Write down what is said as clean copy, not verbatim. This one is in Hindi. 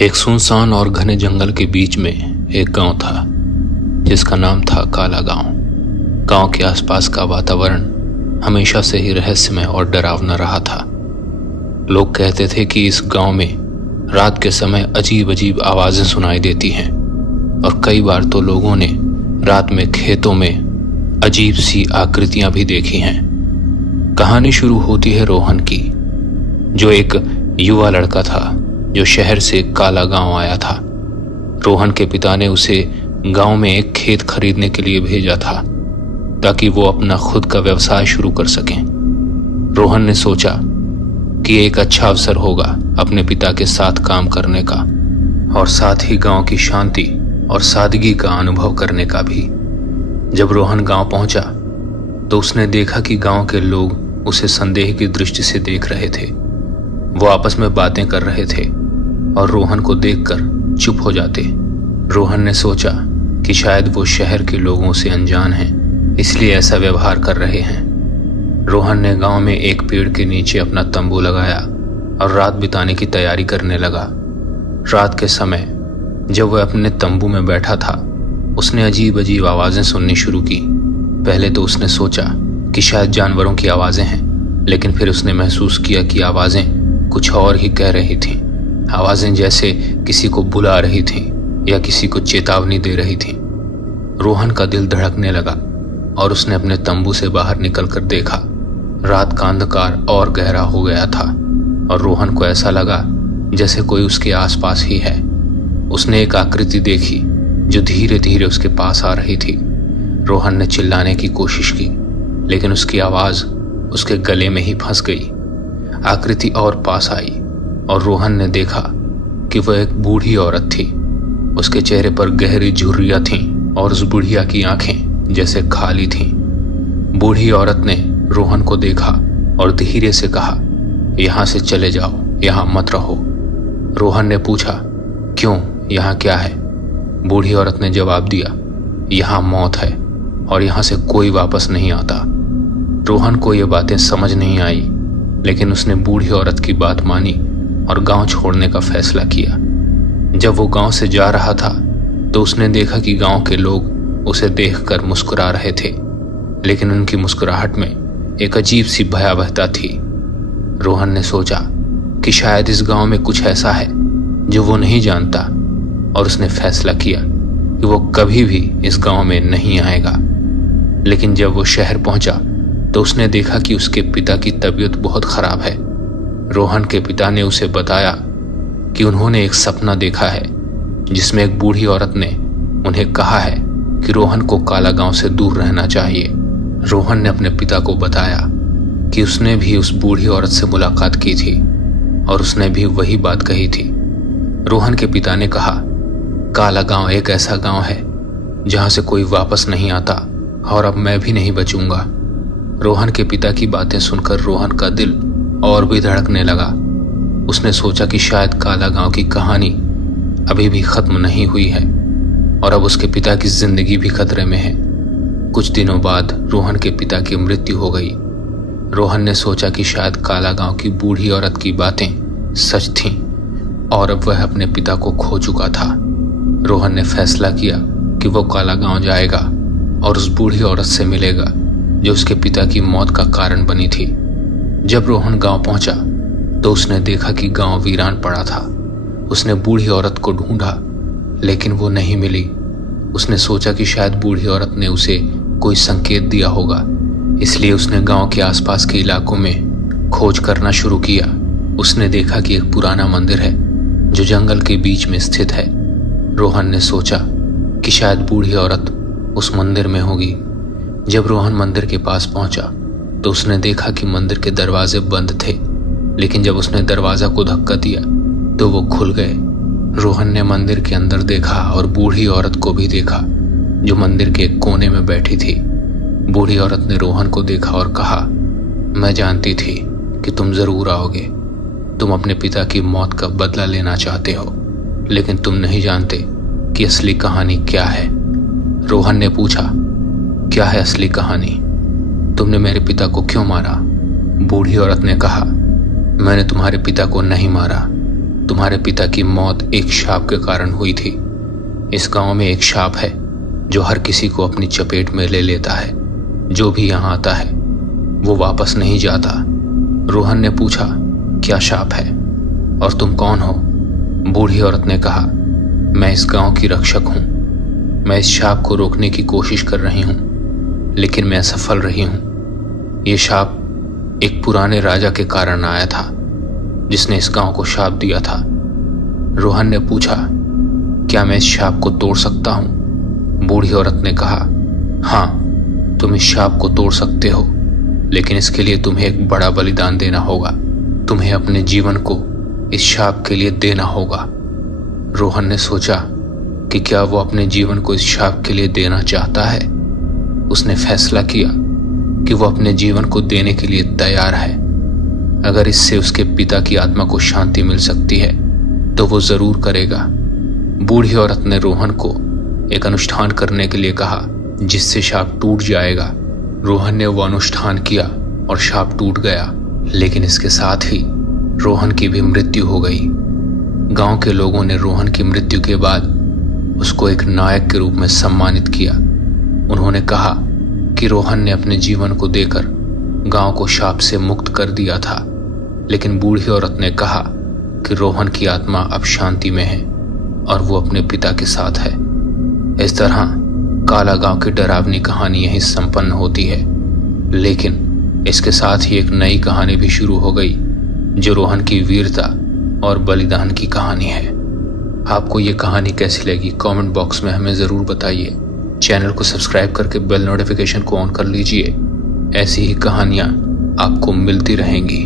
एक सुनसान और घने जंगल के बीच में एक गांव था जिसका नाम था काला गांव। गांव के आसपास का वातावरण हमेशा से ही रहस्यमय और डरावना रहा था। लोग कहते थे कि इस गांव में रात के समय अजीब अजीब आवाजें सुनाई देती हैं और कई बार तो लोगों ने रात में खेतों में अजीब सी आकृतियां भी देखी हैं। कहानी शुरू होती है रोहन की, जो एक युवा लड़का था जो शहर से काला गांव आया था। रोहन के पिता ने उसे गांव में एक खेत खरीदने के लिए भेजा था ताकि वो अपना खुद का व्यवसाय शुरू कर सकें। रोहन ने सोचा कि एक अच्छा अवसर होगा अपने पिता के साथ काम करने का और साथ ही गांव की शांति और सादगी का अनुभव करने का भी। जब रोहन गांव पहुंचा तो उसने देखा कि गांव के लोग उसे संदेह की दृष्टि से देख रहे थे। वो आपस में बातें कर रहे थे और रोहन को देखकर चुप हो जाते। रोहन ने सोचा कि शायद वो शहर के लोगों से अनजान हैं, इसलिए ऐसा व्यवहार कर रहे हैं। रोहन ने गांव में एक पेड़ के नीचे अपना तंबू लगाया और रात बिताने की तैयारी करने लगा। रात के समय जब वह अपने तंबू में बैठा था, उसने अजीब अजीब आवाजें सुननी शुरू की। पहले तो उसने सोचा कि शायद जानवरों की आवाजें हैं, लेकिन फिर उसने महसूस किया कि आवाजें कुछ और ही कह रही थीं। आवाजें जैसे किसी को बुला रही थीं या किसी को चेतावनी दे रही थीं। रोहन का दिल धड़कने लगा और उसने अपने तंबू से बाहर निकलकर देखा। रात का अंधकार और गहरा हो गया था और रोहन को ऐसा लगा जैसे कोई उसके आसपास ही है। उसने एक आकृति देखी जो धीरे धीरे उसके पास आ रही थी। रोहन ने चिल्लाने की कोशिश की, लेकिन उसकी आवाज उसके गले में ही फंस गई। आकृति और पास आई और रोहन ने देखा कि वह एक बूढ़ी औरत थी। उसके चेहरे पर गहरी झुर्रियां थीं और उस बुढ़िया की आंखें जैसे खाली थीं। बूढ़ी औरत ने रोहन को देखा और धीरे से कहा, "यहाँ से चले जाओ, यहाँ मत रहो।" रोहन ने पूछा, "क्यों? यहाँ क्या है?" बूढ़ी औरत ने जवाब दिया, "यहाँ मौत है और यहाँ से कोई वापस नहीं आता।" रोहन को ये बातें समझ नहीं आई, लेकिन उसने बूढ़ी औरत की बात मानी और गांव छोड़ने का फैसला किया। जब वो गांव से जा रहा था तो उसने देखा कि गांव के लोग उसे देखकर मुस्कुरा रहे थे, लेकिन उनकी मुस्कुराहट में एक अजीब सी भयावहता थी। रोहन ने सोचा कि शायद इस गांव में कुछ ऐसा है जो वो नहीं जानता, और उसने फैसला किया कि वो कभी भी इस गांव में नहीं आएगा। लेकिन जब वो शहर पहुंचा तो उसने देखा कि उसके पिता की तबीयत बहुत खराब है। रोहन के पिता ने उसे बताया कि उन्होंने एक सपना देखा है जिसमें एक बूढ़ी औरत ने उन्हें कहा है कि रोहन को काला गांव से दूर रहना चाहिए। रोहन ने अपने पिता को बताया कि उसने भी उस बूढ़ी औरत से मुलाकात की थी और उसने भी वही बात कही थी। रोहन के पिता ने कहा, "काला गांव एक ऐसा गांव है जहां से कोई वापस नहीं आता और अब मैं भी नहीं बचूंगा।" रोहन के पिता की बातें सुनकर रोहन का दिल और भी धड़कने लगा। उसने सोचा कि शायद काला गांव की कहानी अभी भी खत्म नहीं हुई है और अब उसके पिता की जिंदगी भी खतरे में है। कुछ दिनों बाद रोहन के पिता की मृत्यु हो गई। रोहन ने सोचा कि शायद काला गांव की बूढ़ी औरत की बातें सच थीं और अब वह अपने पिता को खो चुका था। रोहन ने फैसला किया कि वो काला गांव जाएगा और उस बूढ़ी औरत से मिलेगा जो उसके पिता की मौत का कारण बनी थी। जब रोहन गांव पहुंचा तो उसने देखा कि गांव वीरान पड़ा था। उसने बूढ़ी औरत को ढूंढा, लेकिन वो नहीं मिली। उसने सोचा कि शायद बूढ़ी औरत ने उसे कोई संकेत दिया होगा, इसलिए उसने गांव के आसपास के इलाकों में खोज करना शुरू किया। उसने देखा कि एक पुराना मंदिर है जो जंगल के बीच में स्थित है। रोहन ने सोचा कि शायद बूढ़ी औरत उस मंदिर में होगी। जब रोहन मंदिर के पास पहुंचा तो उसने देखा कि मंदिर के दरवाजे बंद थे, लेकिन जब उसने दरवाजा को धक्का दिया तो वो खुल गए। रोहन ने मंदिर के अंदर देखा और बूढ़ी औरत को भी देखा जो मंदिर के एक कोने में बैठी थी। बूढ़ी औरत ने रोहन को देखा और कहा, "मैं जानती थी कि तुम जरूर आओगे। तुम अपने पिता की मौत का बदला लेना चाहते हो, लेकिन तुम नहीं जानते कि असली कहानी क्या है।" रोहन ने पूछा, "क्या है असली कहानी? तुमने मेरे पिता को क्यों मारा?" बूढ़ी औरत ने कहा, "मैंने तुम्हारे पिता को नहीं मारा, तुम्हारे पिता की मौत एक शाप के कारण हुई थी। इस गांव में एक शाप है जो हर किसी को अपनी चपेट में ले लेता है। जो भी यहाँ आता है वो वापस नहीं जाता। रोहन ने पूछा, क्या शाप है और तुम कौन हो? बूढ़ी औरत ने कहा, मैं इस गांव की रक्षक हूँ। मैं इस शाप को रोकने की कोशिश कर रही हूँ, लेकिन मैं असफल रही हूँ। ये शाप एक पुराने राजा के कारण आया था जिसने इस गांव को शाप दिया था। रोहन ने पूछा, क्या मैं इस शाप को तोड़ सकता हूँ? बूढ़ी औरत ने कहा, हाँ, तुम इस शाप को तोड़ सकते हो, लेकिन इसके लिए तुम्हें एक बड़ा बलिदान देना होगा। तुम्हें अपने जीवन को इस शाप के लिए देना होगा। रोहन ने सोचा कि क्या वो अपने जीवन को इस शाप के लिए देना चाहता है। उसने फैसला किया कि वो अपने जीवन को देने के लिए तैयार है। अगर इससे उसके पिता की आत्मा को शांति मिल सकती है तो वो जरूर करेगा। बूढ़ी औरत ने रोहन को एक अनुष्ठान करने के लिए कहा जिससे शाप टूट जाएगा। रोहन ने वो अनुष्ठान किया और शाप टूट गया, लेकिन इसके साथ ही रोहन की भी मृत्यु हो गई। गांव के लोगों ने रोहन की मृत्यु के बाद उसको एक नायक के रूप में सम्मानित किया। उन्होंने कहा कि रोहन ने अपने जीवन को देकर गांव को शाप से मुक्त कर दिया था, लेकिन बूढ़ी औरत ने कहा कि रोहन की आत्मा अब शांति में है और वो अपने पिता के साथ है। इस तरह काला गांव की डरावनी कहानी यहीं संपन्न होती है, लेकिन इसके साथ ही एक नई कहानी भी शुरू हो गई जो रोहन की वीरता और बलिदान की कहानी है। आपको ये कहानी कैसी लगी कमेंट बॉक्स में हमें ज़रूर बताइए। चैनल को सब्सक्राइब करके बेल नोटिफिकेशन को ऑन कर लीजिए। ऐसी ही कहानियाँ आपको मिलती रहेंगी।